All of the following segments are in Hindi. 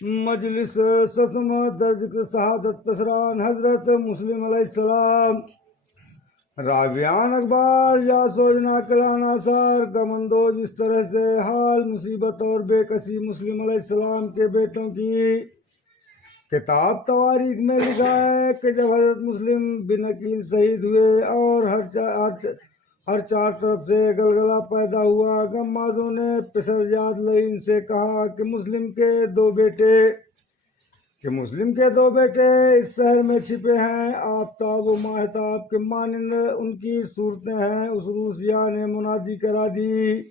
मजलिस ससम दर्ज शहादत पसरान हजरत मुस्लिम अलैहिस्सलाम राबियान अखबार या सोजना कलाना सार गमंदोज इस तरह से हाल मुसीबत और बेकसी मुस्लिम अलैहिस्सलाम के बेटों की किताब तवारीख में लिखा है कि जब हजरत मुस्लिम बिन अकील शहीद हुए और हर चार तरफ से गलगला पैदा हुआ, गम्माजों ने पिसरजाद लईन से कहा कि मुस्लिम के दो बेटे इस शहर में छिपे हैं। आफ्ताब व माहताब के मानिंद उनकी सूरतें हैं। उस रूसिया ने मुनादी करा दी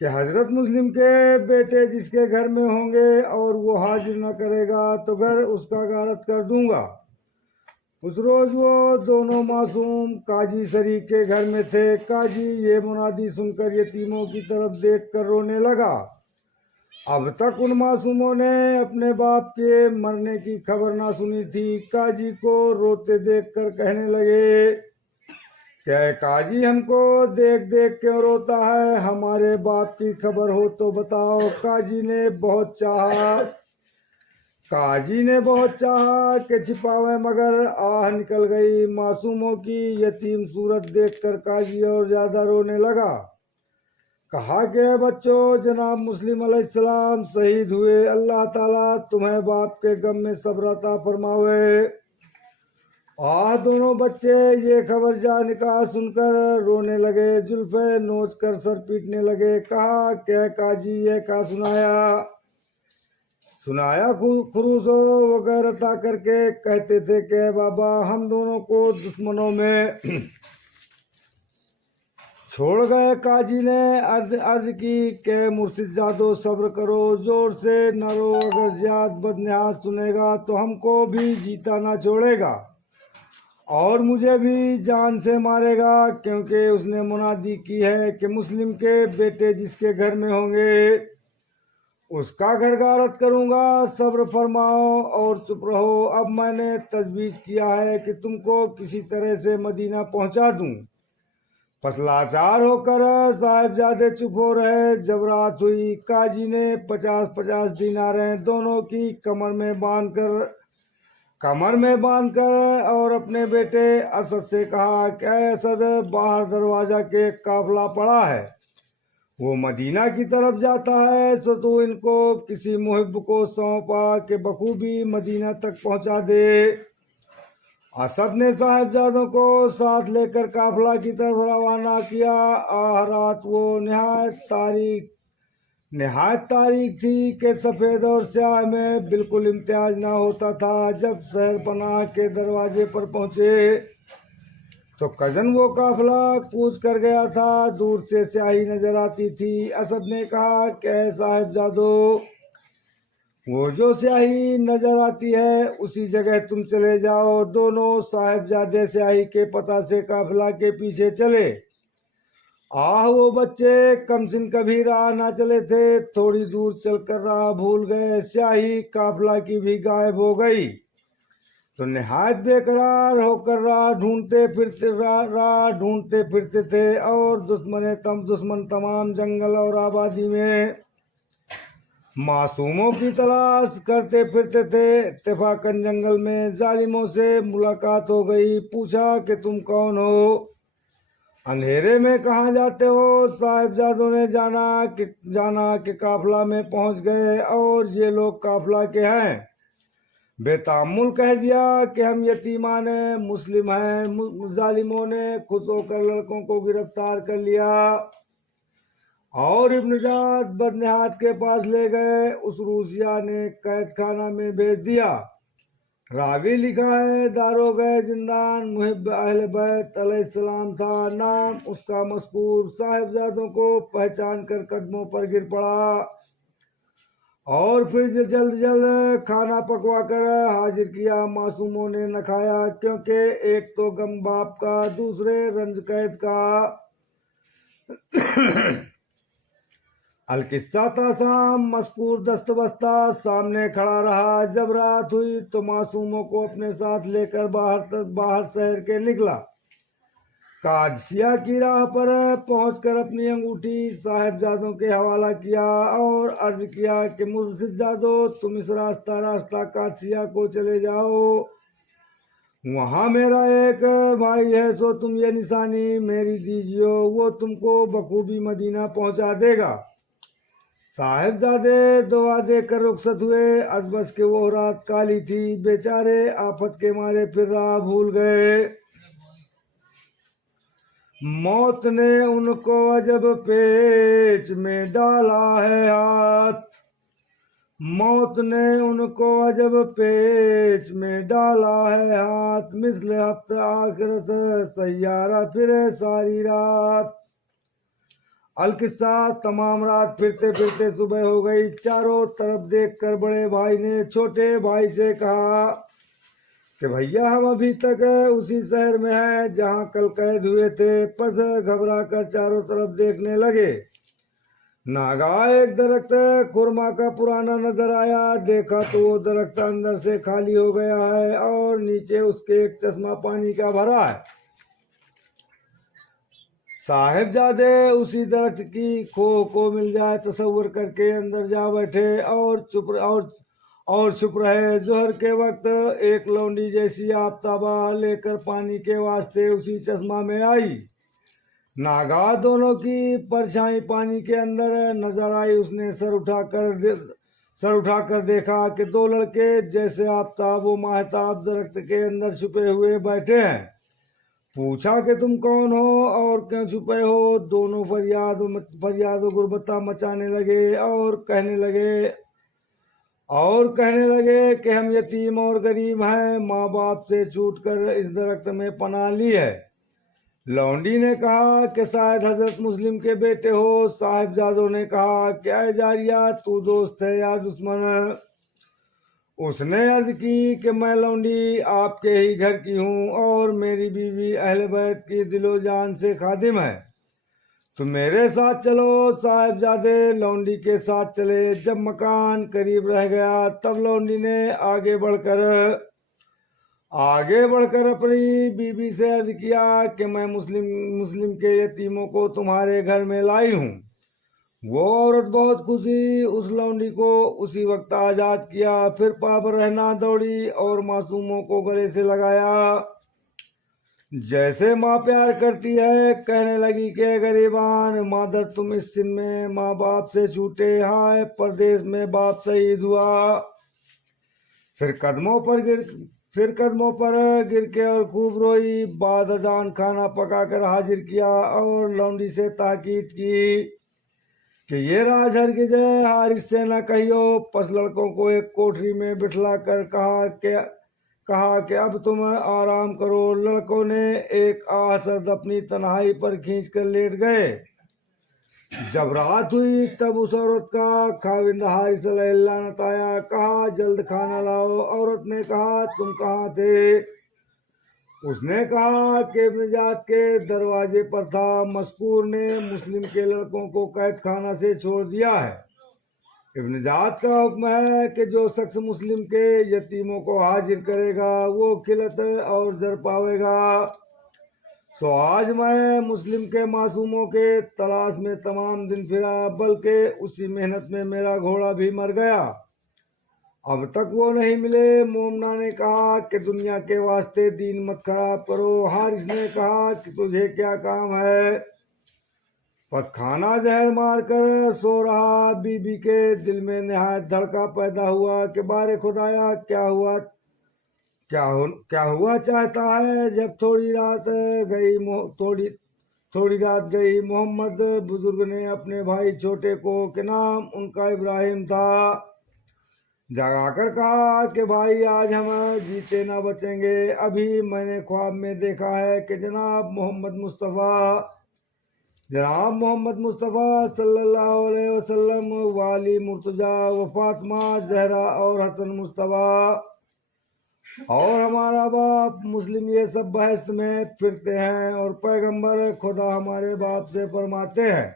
कि हजरत मुस्लिम के बेटे जिसके घर में होंगे और वो हाजिर न करेगा तो घर उसका गारत कर दूंगा। उस रोज वो दोनों मासूम काजी शरीक के घर में थे। काजी ये मुनादी सुनकर यतीमों की तरफ देखकर रोने लगा। अब तक उन मासूमों ने अपने बाप के मरने की खबर ना सुनी थी। काजी को रोते देखकर कहने लगे, क्या काजी हमको देख देख क्यों रोता है? हमारे बाप की खबर हो तो बताओ। काजी ने बहुत चाहा कि छिपावे, मगर आह निकल गई। मासूमों की यतीम सूरत देखकर काजी और ज्यादा रोने लगा। कहा कि बच्चों, जनाब मुस्लिम अलैहिस्सलाम शहीद हुए। अल्लाह ताला तुम्हें बाप के गम में सब्र अता फरमावे। दोनों बच्चे ये खबर जाने का सुनकर रोने लगे, जुल्फे नोच कर सर पीटने लगे। कहा, क्या काजी ये का सुनाया खुरूसो वगैरह करके कहते थे कि बाबा, हम दोनों को दुश्मनों में छोड़ गए। काजी ने अर्ज की के मुर्शिद जादो सब्र करो, जोर से न रो। अगर ज्याद बदनहास सुनेगा तो हमको भी जीता ना छोड़ेगा और मुझे भी जान से मारेगा, क्योंकि उसने मुनादी की है कि मुस्लिम के बेटे जिसके घर में होंगे उसका घर गारत करूंगा। सब्र फरमाओ और चुप रहो। अब मैंने तजवीज किया है कि तुमको किसी तरह से मदीना पहुंचा दूं। लाचार होकर साहिबजादे चुप हो रहे। जब रात हुई, काजी ने 50-50 दीनारें दोनों की कमर में बांधकर और अपने बेटे असद से कहा कि असद, बाहर दरवाजा के काफला पड़ा है, वो मदीना की तरफ जाता है, सो तू इनको किसी मुहिब को सौंपा कि बखूबी मदीना तक पहुंचा दे। असद ने साहिबजादों को साथ लेकर काफला की तरफ रवाना किया। रात वो निहायत तारीख थी कि सफेद और स्याह में बिल्कुल इम्तियाज ना होता था। जब शहर पनाह के दरवाजे पर पहुंचे तो कजन वो काफला कूच कर गया था। दूर से स्याही नजर आती थी। असद ने कहा कि साहिबजादों, वो जो स्याही नजर आती है उसी जगह तुम चले जाओ। दोनों साहिबजादे स्याही के पता से काफिला के पीछे चले। वो बच्चे कमसिन कभी राह ना चले थे। थोड़ी दूर चलकर राह भूल गए। स्याही काफिला की भी गायब हो गई तो निहायत बेकरार होकर राह ढूंढते फिरते थे और दुश्मन तमाम जंगल और आबादी में मासूमों की तलाश करते फिरते थे। इत्तेफाकन जंगल में जालिमों से मुलाकात हो गई। पूछा कि तुम कौन हो? अंधेरे में कहाँ जाते हो? साहिबजादों ने जाना कि काफला में पहुंच गए और ये लोग काफला के हैं। बेतामुल कह दिया कि हम यतीमान मुस्लिम हैं। जालिमों ने खुश होकर लड़कों को गिरफ्तार कर लिया और इब्न जाद बदनहात के पास ले गए। उस रूसिया ने कैद खाना में भेज दिया। रावी लिखा है, दारोगा जिंदान मुहिब अहले बैत अलैहिस्सलाम था। नाम उसका मस्कूर। साहिबजादों को पहचान कर कदमों पर गिर पड़ा और फिर जल्द खाना पकवा कर हाजिर किया। मासूमों ने न खाया, क्योंकि एक तो गम बाप का, दूसरे रंज कैद का। अलकिस्सा तासाम मस्कूर दस्तबस्ता सामने खड़ा रहा। जब रात हुई तो मासूमों को अपने साथ लेकर बाहर शहर के निकला। कादसिया की राह पर पहुंचकर अपनी अंगूठी साहिबजादों के हवाला किया और अर्ज किया कि मुर्शिदजादो, तुम इस रास्ता कादसिया को चले जाओ। वहां मेरा एक भाई है, सो तुम ये निशानी मेरी दीजियो, वो तुमको बखूबी मदीना पहुंचा देगा। साहिबजादे दुआ देकर रुखसत हुए। अजबस के वो रात काली थी, बेचारे आफत के मारे फिर राह भूल गए। मौत ने उनको अजब पेच में डाला है हाथ, मौत ने उनको अजब पेच में डाला है हाथ, मिस्ल हफ्ता आखिरत सैयारा फिरे सारी रात। अलकिस्सा, तमाम रात फिरते फिरते सुबह हो गई। चारों तरफ देखकर बड़े भाई ने छोटे भाई से कहा कि भैया, हम अभी तक उसी शहर में हैं जहां कल कैद हुए थे। पस घबरा कर चारों तरफ देखने लगे। नागा एक दरख्त खुरमा का पुराना नजर आया। देखा तो वो दरख्त अंदर से खाली हो गया है और नीचे उसके एक चश्मा पानी का भरा है। साहिबजादे उसी दरख्त की खो को मिल जाए तसव्वुर करके अंदर जा बैठे और छुप रहे। जोहर के वक्त एक लौंडी जैसी आफताबा लेकर पानी के वास्ते उसी चश्मा में आई। नागा दोनों की परछाई पानी के अंदर नजर आई। उसने सर उठाकर देखा कि दो लड़के जैसे आफताब व माहताब दरख्त के अंदर छुपे हुए बैठे हैं। पूछा कि तुम कौन हो और क्यों छुपे हो। दोनों फरियाद गुर्बता मचाने लगे और कहने लगे कि हम यतीम और गरीब हैं, माँ बाप से छूटकर इस दरख्त में पनाह ली है। लौंडी ने कहा कि शायद हजरत मुस्लिम के बेटे हो। साहिबजादों ने कहा, क्या जारिया, तू दोस्त है या दुश्मन? उसने अर्ज की कि मैं लौंडी आपके ही घर की हूँ और मेरी बीवी अहले बैत की दिलो जान से खादिम है। तो मेरे साथ चलो। साहिबजादे लौंडी के साथ चले। जब मकान करीब रह गया तब लौंडी ने आगे बढ़कर अपनी बीबी से अर्ज किया कि मैं मुस्लिम के यतीमों को तुम्हारे घर में लाई हूँ। वो औरत बहुत खुशी उस लौंडी को उसी वक्त आजाद किया। फिर पाबर रहना दौड़ी और मासूमों को गले से लगाया जैसे माँ प्यार करती है। कहने लगी कि गरीबान मादर, तुम इस सिन में माँ बाप से छूटे, हाय परदेश में बाप शहीद हुआ। फिर कदमों पर गिर के और खूब रोई। बाद अजान खाना पकाकर हाजिर किया और लौंडी से ताकीद की कि ये राज हरगिज हारिस से न कहियो। पस लड़कों को एक कोठरी में बिठला कर कहा कि अब तुम आराम करो। लड़कों ने एक आसर्द अपनी तन्हाई पर खींच कर लेट गए। जब रात हुई तब उस औरत का खाविंद हारिस लानत आया। कहा, जल्द खाना लाओ। औरत ने कहा, तुम कहाँ थे? उसने कहा कि इब्न जात के दरवाजे पर था। मस्कूर ने मुस्लिम के लड़कों को कैद खाना से छोड़ दिया है। इब्न जात का हुक्म है कि जो शख्स मुस्लिम के यतीमों को हाजिर करेगा वो खिलत और जर पावेगा। सो आज मैं मुस्लिम के मासूमों के तलाश में तमाम दिन फिरा, बल्कि उसी मेहनत में मेरा घोड़ा भी मर गया। अब तक वो नहीं मिले। मोमना ने कहा कि दुनिया के वास्ते दीन मत खराब करो। हारिस ने कहा कि तुझे क्या काम है? बस खाना जहर मार कर सो रहा। बीबी के दिल में निहायत धड़का पैदा हुआ कि बारे खुदाया, क्या हुआ चाहता है। जब थोड़ी रात गई मोहम्मद बुजुर्ग ने अपने भाई छोटे को, के नाम उनका इब्राहिम था, जगाकर कहा कि भाई आज हम जीते ना बचेंगे। अभी मैंने ख्वाब में देखा है कि जनाब मोहम्मद मुस्तफ़ा सल्लल्लाहु अलैहि वसल्लम, वाली मुर्तजा व फातिमा जहरा और हसन मुस्तफ़ा और हमारा बाप मुस्लिम ये सब बहस में फिरते हैं और पैगंबर खुदा हमारे बाप से फरमाते हैं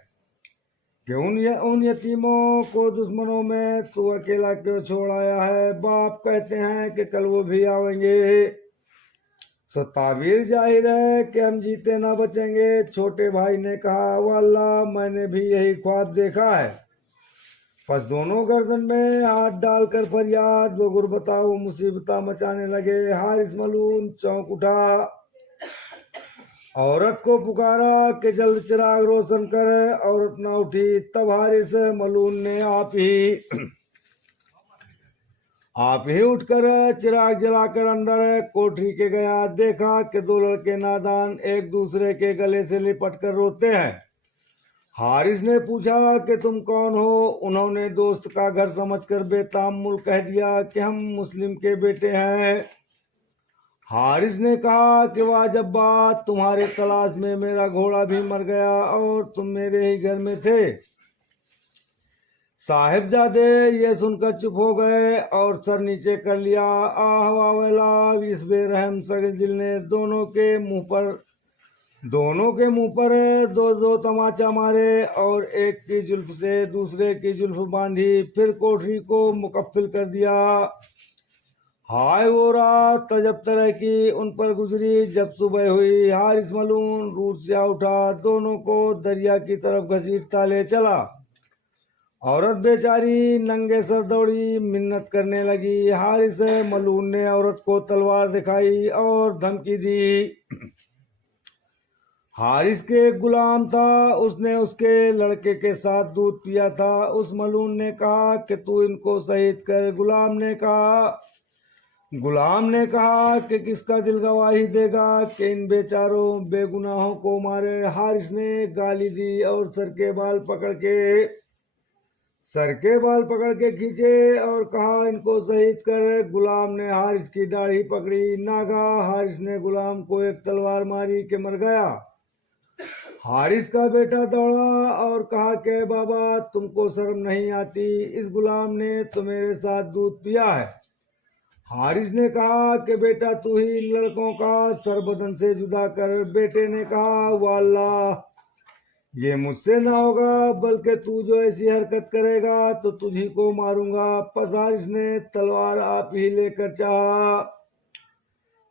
कि उन यतीमों को दुश्मनों में तू अकेला क्यों छोड़ आया है। बाप कहते हैं कि कल वो भी आवेंगे। सो ताबीर जाहिर है कि हम जीते ना बचेंगे। छोटे भाई ने कहा, वाल्ला मैंने भी यही ख्वाब देखा है। बस दोनों गर्दन में हाथ डालकर फरियाद वो गुरबता वो मुसीबता मचाने लगे। हारिस मलून चौंक उठा, औरत को पुकारा कि जल्द चिराग रोशन कर। औरत न उठी। तब हारिस मलून ने आप ही उठकर चिराग जलाकर अंदर कोठरी के गया। देखा कि दो लड़के नादान एक दूसरे के गले से लिपट कर रोते हैं। हारिस ने पूछा कि तुम कौन हो? उन्होंने दोस्त का घर समझकर बेतामुल कह दिया कि हम मुस्लिम के बेटे हैं। हारिस ने कहा कि वाह जब बात, तुम्हारे तलाश में मेरा घोड़ा भी मर गया और तुम मेरे ही घर में थे। साहिबजादे ये सुनकर चुप हो गए और सर नीचे कर लिया। आह वावेला, इस बेरहम सगे दिल ने दोनों के मुंह पर दो दो तमाचा मारे और एक की जुल्फ से दूसरे की जुल्फ बांधी। फिर कोठरी को मुकफ्फिल कर दिया। हाय वो रात तजब तरह की उन पर गुजरी। जब सुबह हुई हारिस मलून रूस जा उठा, दोनों को दरिया की तरफ घसीटता ले चला। औरत बेचारी नंगे सर दौड़ी, मिन्नत करने लगी। हारिस मलून ने औरत को तलवार दिखाई और धमकी दी। हारिस के एक गुलाम था, उसने उसके लड़के के साथ दूध पिया था। उस मलून ने कहा कि तू इनको शहीद कर। गुलाम ने कहा कि किसका दिल गवाही देगा कि इन बेचारों बेगुनाहों को मारे। हारिस ने गाली दी और सर के बाल पकड़ के खींचे और कहा इनको शहीद कर। गुलाम ने हारिस की दाढ़ी पकड़ी। नागा हारिस ने गुलाम को एक तलवार मारी कि मर गया। हारिस का बेटा दौड़ा और कहा कि बाबा तुमको शर्म नहीं आती? इस गुलाम ने तो मेरे साथ दूध पिया है। हारिस ने कहा कि बेटा तू ही लड़कों का सर बदन से जुदा कर। बेटे ने कहा, वाल्लाह ये मुझसे ना होगा, बल्कि तू जो ऐसी हरकत करेगा तो तुझी को मारूंगा। बस हारिस ने तलवार आप ही लेकर चाहा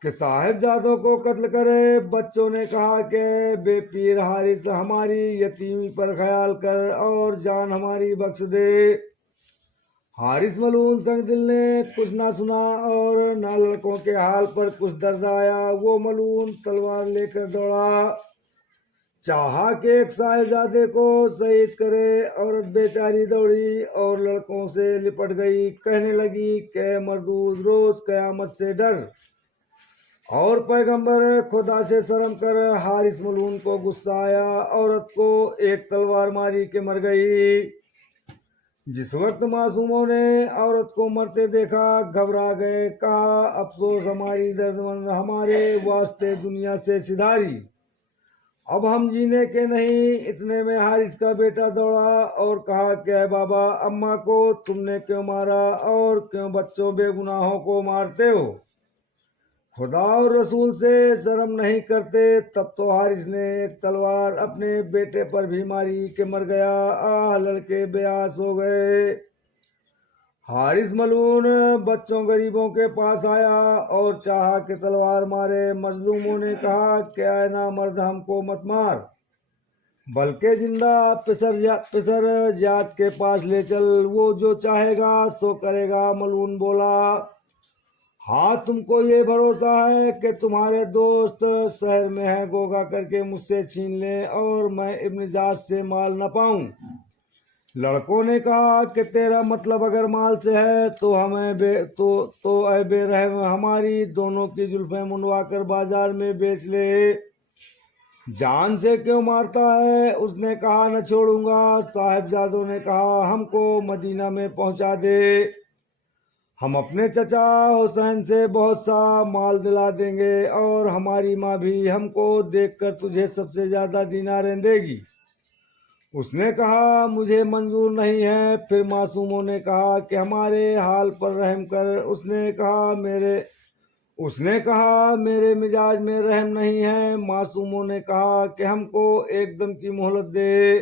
कि साहिबजादों को कत्ल करे। बच्चों ने कहा कि बेपीर हारिस हमारी यतीमी पर ख्याल कर और जान हमारी बख्श दे। हारिस मलून संगदिल ने कुछ ना सुना और ना लड़कों के हाल पर कुछ दर्द आया। वो मलून तलवार लेकर दौड़ा, चाहा कि एक साहिबजादे को शहीद करे। औरत बेचारी दौड़ी और लड़कों से लिपट गई। कहने लगी कि मरदूद रोज कयामत से डर और पैगंबर खुदा से शर्म कर। हारिस मलून को गुस्सा आया। औरत को एक तलवार मारी के मर गई। जिस वक्त मासूमों ने औरत को मरते देखा घबरा गए। कहा, अफसोस हमारी दर्दमंद हमारे वास्ते दुनिया से सिधारी, अब हम जीने के नहीं। इतने में हारिस का बेटा दौड़ा और कहा कि बाबा अम्मा को तुमने क्यों मारा और क्यों बच्चों बेगुनाहों को मारते हो? खुदा और रसूल से शर्म नहीं करते? तब तो हारिस ने एक तलवार अपने बेटे पर भी मारी कि मर गया। आह लड़के बेआस हो गए। हारिस मलून बच्चों गरीबों के पास आया और चाहा कि तलवार मारे। मजलूमों ने कहा कि आए ना मर्द हमको मत मार, बल्कि जिंदा पिसर जात के पास ले चल, वो जो चाहेगा सो करेगा। मलून बोला, हाँ तुमको ये भरोसा है कि तुम्हारे दोस्त शहर में है, गोगा करके मुझसे छीन ले और मैं इब्न जात से माल न पाऊं। लड़कों ने कहा कि तेरा मतलब अगर माल से है तो हमें ऐ बेरहम हमारी दोनों की जुल्फें मुंडवा कर बाजार में बेच ले। जान से क्यों मारता है? उसने कहा, न छोड़ूंगा। साहिबजादों ने कहा, हमको मदीना में पहुंचा दे, हम अपने चचा हुसैन से बहुत सा माल दिला देंगे और हमारी माँ भी हमको देखकर तुझे सबसे ज्यादा दीनारें देगी। उसने कहा, मुझे मंजूर नहीं है। फिर मासूमों ने कहा कि हमारे हाल पर रहम कर। उसने कहा मेरे मिजाज में रहम नहीं है। मासूमों ने कहा कि हमको एकदम की मोहलत दे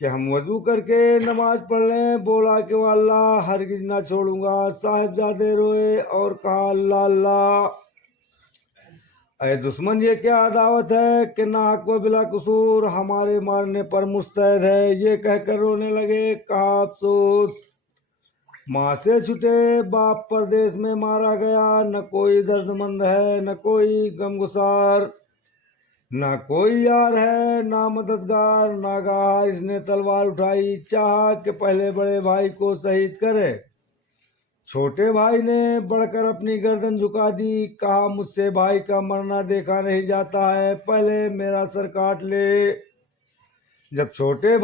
कि हम वजू करके नमाज पढ़ लें। बोला कि अल्लाह हरगिज ना छोड़ूंगा। साहिबजादे रोए और कहा, अल्लाह अल्लाह अरे दुश्मन, ये क्या अदावत है कि नाहक व बिला कसूर हमारे मारने पर मुस्तैद है। ये कहकर रोने लगे। कहा अफसोस, माँ से छुटे बाप परदेश में मारा गया। न कोई दर्दमंद है, न कोई गमगुसार, ना कोई यार है, ना मददगार। नागाह इसने तलवार उठाई, चाहा कि पहले बड़े भाई को शहीद करे। छोटे भाई ने बढ़कर अपनी गर्दन झुका दी। कहा, मुझसे भाई का मरना देखा नहीं जाता है, पहले मेरा सर काट ले। जब छोटे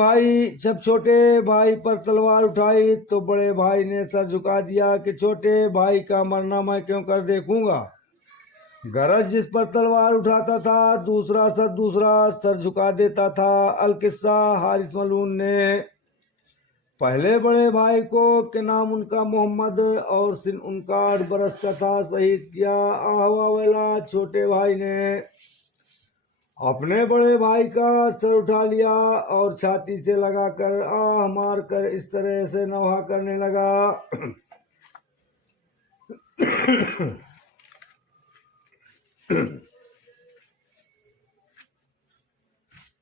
भाई पर तलवार उठाई तो बड़े भाई ने सर झुका दिया कि छोटे भाई का मरना मैं क्यों कर देखूंगा। गरज जिस पर तलवार उठाता था दूसरा सर झुका देता था। अलकिस्सा हारिस मलून ने पहले बड़े भाई को, के नाम उनका मोहम्मद और सिन उनका 8 बरस का था, शहीद किया। आहवा वाला छोटे भाई ने अपने बड़े भाई का सर उठा लिया और छाती से लगाकर आह मार कर इस तरह से नवाह करने लगा।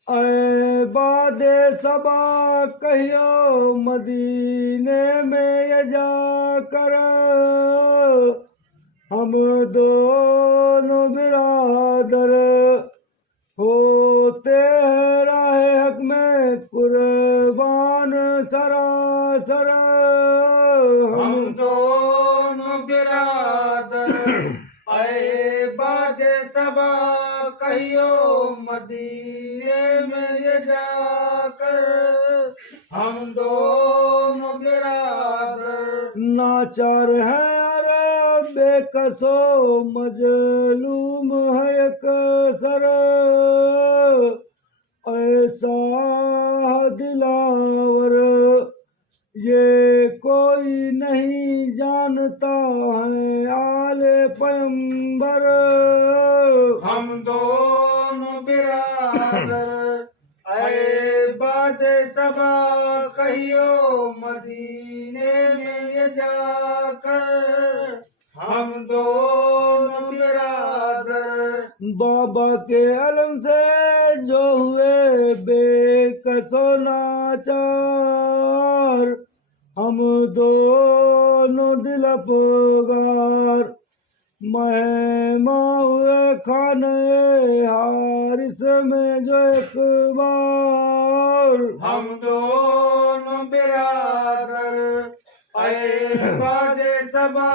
अरे बादे सबा कहियो मदीने में ये जाकर, हम दोनों बिरादर होते हैं राहे हक में कुर्बान सरासर। हम दोनों बिरादर आए बादे सबा कहियो मदीने में ये जाकर, हम दोनों बिरादर नाचार है अरे बेकसो मजलूम है एक सर। ऐसा दिलावर ये कोई नहीं जानता है आले पैगंबर। हम दोनों बिरादर आए बादे सबा कहियो मदीने में ये जाकर, हम दोनों बिरादर बाबा के अलम से जो हुए बेकसो नाचार, हम दोनों दिल पुगार महमा हुए खाने हारिस में जो एक बार। हम दोनों बिरादर आए बादे सबा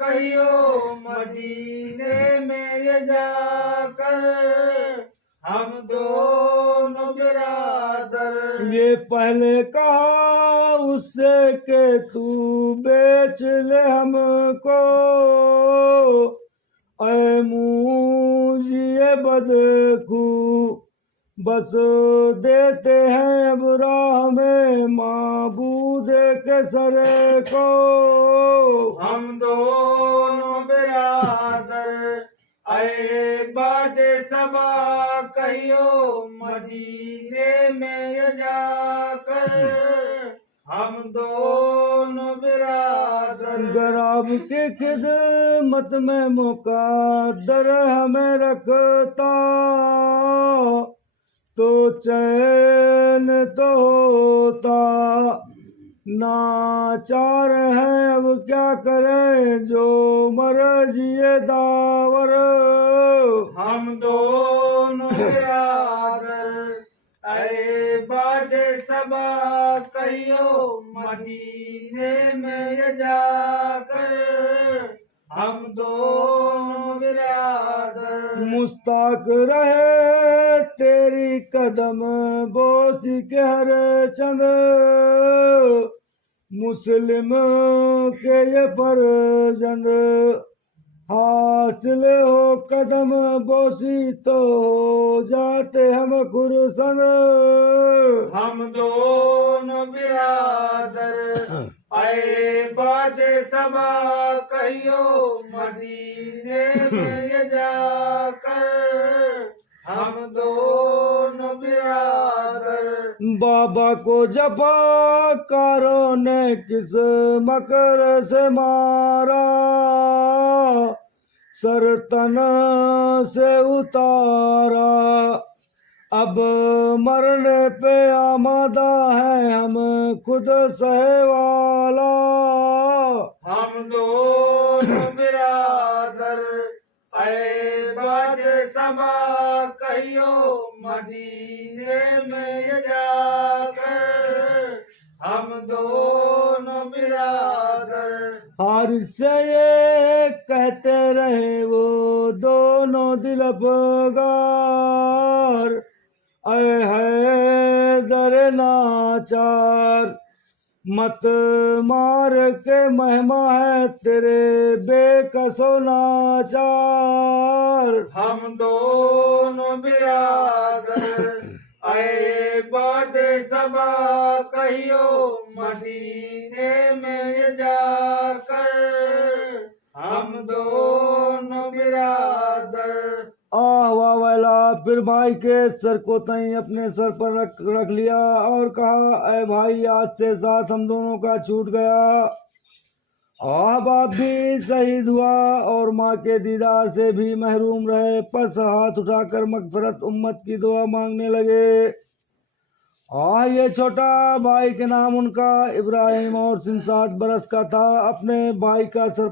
कहियो मदीने में ये जाकर, हम दोनों बिरादर ये पहले कहा उससे के तू बेच ले हमको, ऐ मुझे बदखू बस देते हैं अब राह में माबूद के सरे को। हम दोनों बिरादर आए बादे सबा कहियो मदीने में ये जाकर, हम दोनों बिरादर गराब की खिदमत में मुकद्दर हमें रखता तो चैन तो होता। नाचार है अब क्या करे जो मर्जी दावर। हम दोनों बिरादर आए बादे सबा कहियो मदीने में ये जाकर, हम दोनों बिरादर मुस्ताक रहे तेरी कदम बोसी के हर चंद, मुस्लिम के ये फर्जंद हासिल हो कदम बोसी तो हो जाते हम खुरसंद। हम दोनों बिरादर आए बादे सबा कहियो मदीने में ये जाकर, हम दोनों बिरादर बाबा को जफाकारों ने किस मकर से मारा, सर तन से उतारा, अब मरने पे आमादा है हम खुद सहे वाला। हम दोनों बिरादर आए बाद सबा कहियो मदीने में ये जाकर। हम दोनों बिरादर हारिस से ये कहते रहे वो दोनों दिल अफगार, अय है दर नाचार, मत मार के महिमा है तेरे बेकसो नाचार। हम दोनों बिरादर आए बाद सबा कहियो मदीने में ये जाकर। हम दोनों बिरादर आह वाह वाला, फिर भाई के सर को तई अपने सर पर रख लिया और कहा, ऐ भाई आज से साथ हम दोनों का छूट गया। आह बाप भी शहीद हुआ और माँ के दीदार से भी महरूम रहे। पस हाथ उठाकर मगफरत उम्मत की दुआ मांगने लगे। आह ये छोटा भाई के नाम उनका इब्राहिम और 7 बरस का था। अपने भाई का सर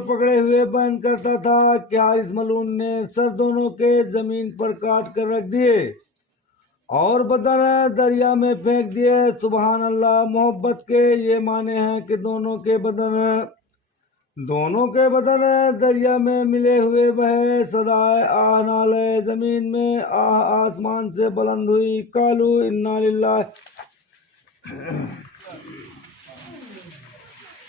पकड़े हुए बयान करता था कि हारिस मलून ने सर दोनों के जमीन पर काट कर रख दिए और बदन दरिया में फेंक दिए। सुबहान अल्लाह, मोहब्बत के ये माने हैं कि दोनों के बदन दरिया में मिले हुए बहे। सदाए आह नाले जमीन में, आह आसमान से बुलंद हुई। कालू इन्ना लिल्लाह